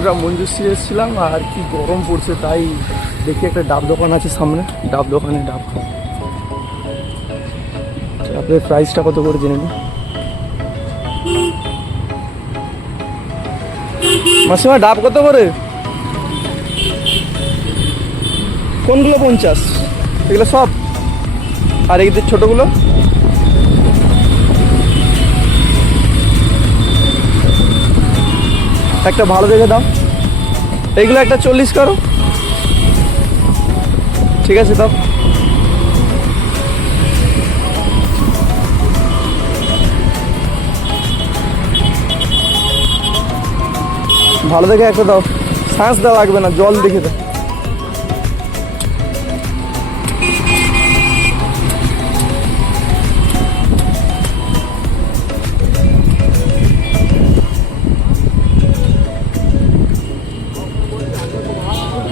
আমরা মঞ্জুশ্রী এসেছিলাম আর কি গরম পড়ছে তাই দেখি একটা ডাব দোকান আছে সামনে। ডাব দোকানে ডাব ডাবের প্রাইসটা কত করে জেনে নিই? মাসিমা, ডাব কত করে? কোনগুলো পঞ্চাশ? এগুলো সব? আর এই ছোটোগুলো? একটা ভালো দেখে দাও। এইগুলো একটা চল্লিশ করো। ঠিক আছে, দাও। ভালো দেখে একটা দাও। শ্বাস দেওয়া লাগবে না, জল দেখে দাও।